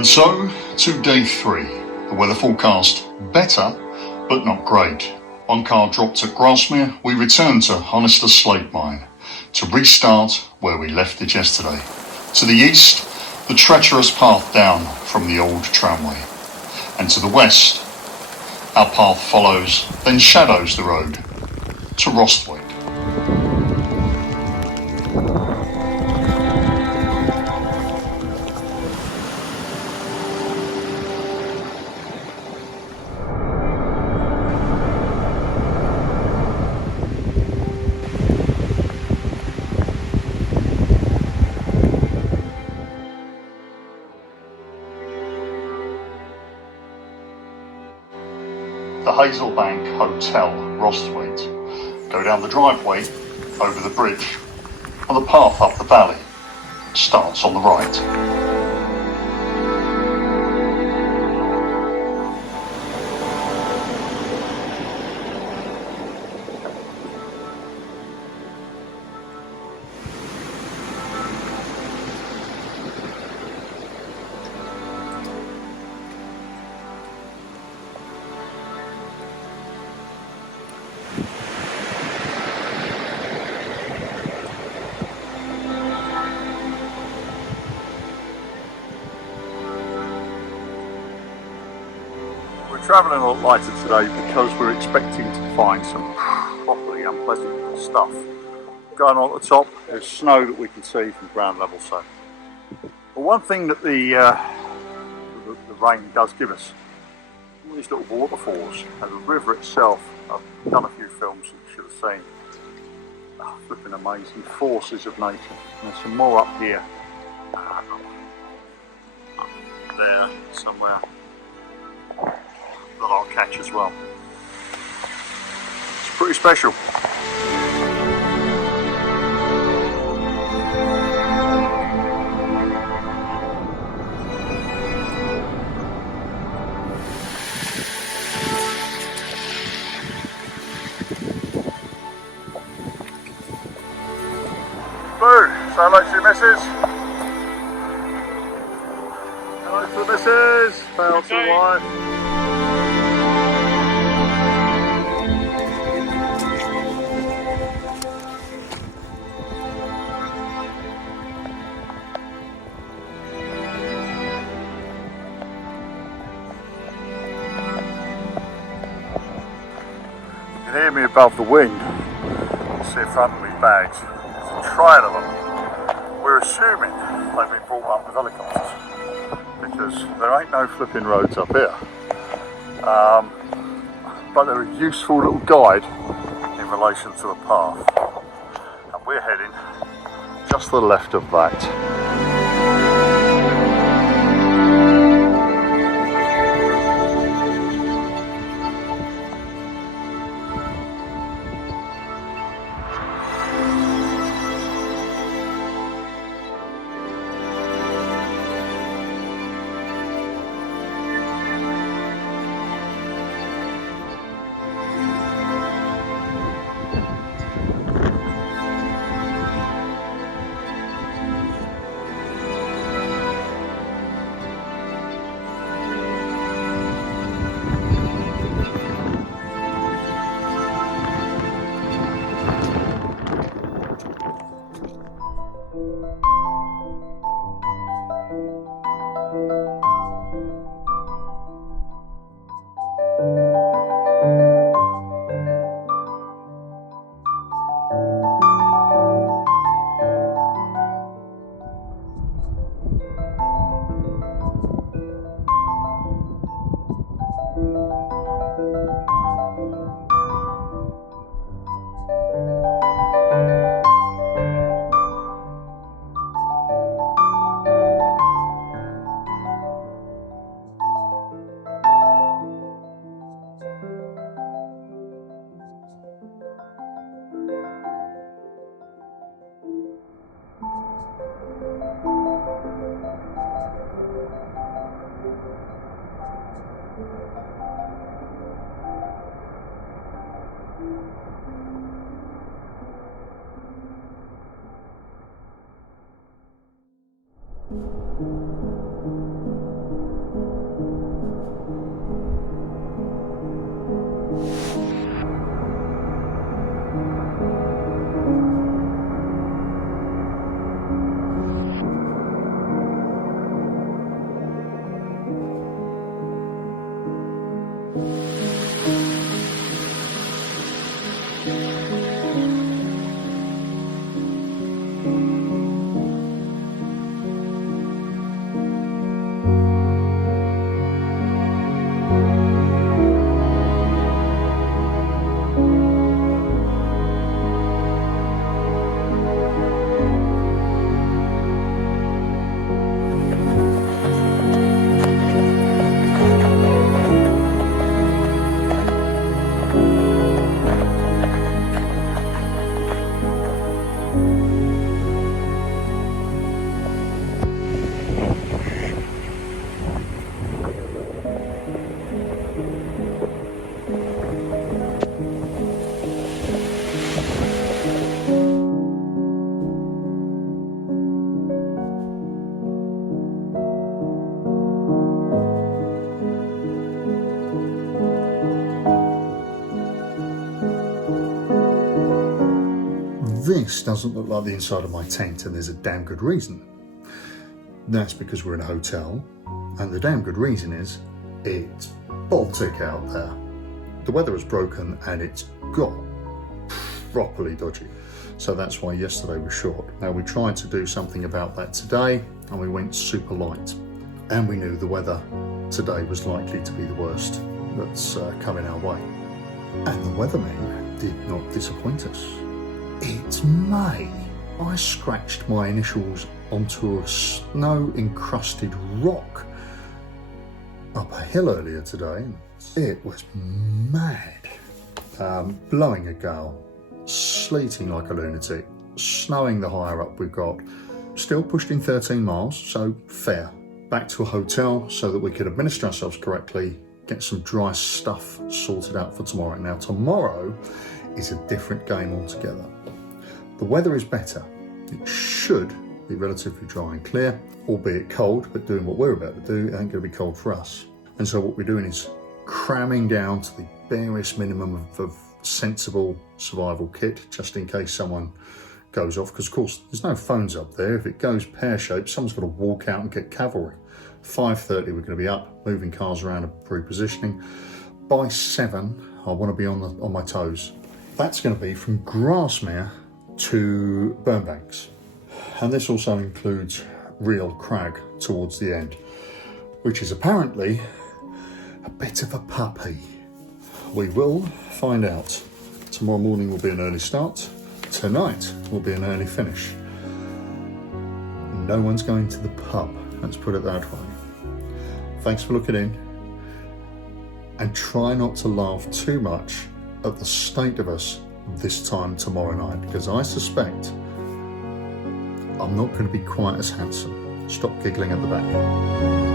And so, to day 3. The weather forecast better, but not great. One car dropped at Grassmere, we returned to Honister Slate Mine to restart where we left it yesterday. To the east, the treacherous path down from the old tramway. And to the west, our path follows, then shadows the road to Rostwick. The Hazelbank Hotel, Rostwick. Go down the driveway, over the bridge, and the path up the valley starts on the right. We're travelling a lot lighter today because we're expecting to find some properly unpleasant stuff. Going on at the top, there's snow that we can see from ground level. So, but one thing that the rain does give us, all these little waterfalls, and the river itself. I've done a few films that you should have seen. Flipping amazing forces of nature. And there's some more up here. Up there somewhere. That I'll catch as well. It's pretty special. Boo! Say hello to your missus. Hello to the missus. Hello to the wife. You can hear me above the wind. You see in front of me bags. There's a trail of them. We're assuming they've been brought up with helicopters because there ain't no flipping roads up here. But they're a useful little guide in relation to the path. And we're heading just to the left of that. this doesn't look like the inside of my tent, and there's a damn good reason. That's because we're in a hotel, and the damn good reason is it's Baltic out there. The weather has broken and it's got properly dodgy. So that's why yesterday was short. Now we tried to do something about that today, and we went super light. And we knew the weather today was likely to be the worst that's coming our way. And the weatherman did not disappoint us. It's May. I scratched my initials onto a snow-encrusted rock up a hill earlier today. It was mad. Blowing a gale, sleeting like a lunatic, snowing the higher up we've got. Still pushed in 13 miles, so fair. Back to a hotel so that we could administer ourselves correctly, get some dry stuff sorted out for tomorrow. Now tomorrow is a different game altogether. The weather is better. It should be relatively dry and clear, albeit cold, but doing what we're about to do, it ain't going to be cold for us. And so what we're doing is cramming down to the barest minimum of sensible survival kit, just in case someone goes off, because of course there's no phones up there. If it goes pear-shaped, someone's got to walk out and get cavalry. 5:30 we're going to be up, moving cars around and repositioning. By 7 I want to be on my toes. That's going to be from Grassmere to Burnbanks, and this also includes real Crag towards the end, which is apparently a bit of a puppy. We will find out. Tomorrow morning will be an early start. Tonight will be an early finish. No one's going to the pub, let's put it that way. Thanks for looking in, and try not to laugh too much at the state of us this time tomorrow night, because I suspect I'm not going to be quite as handsome. Stop giggling at the back.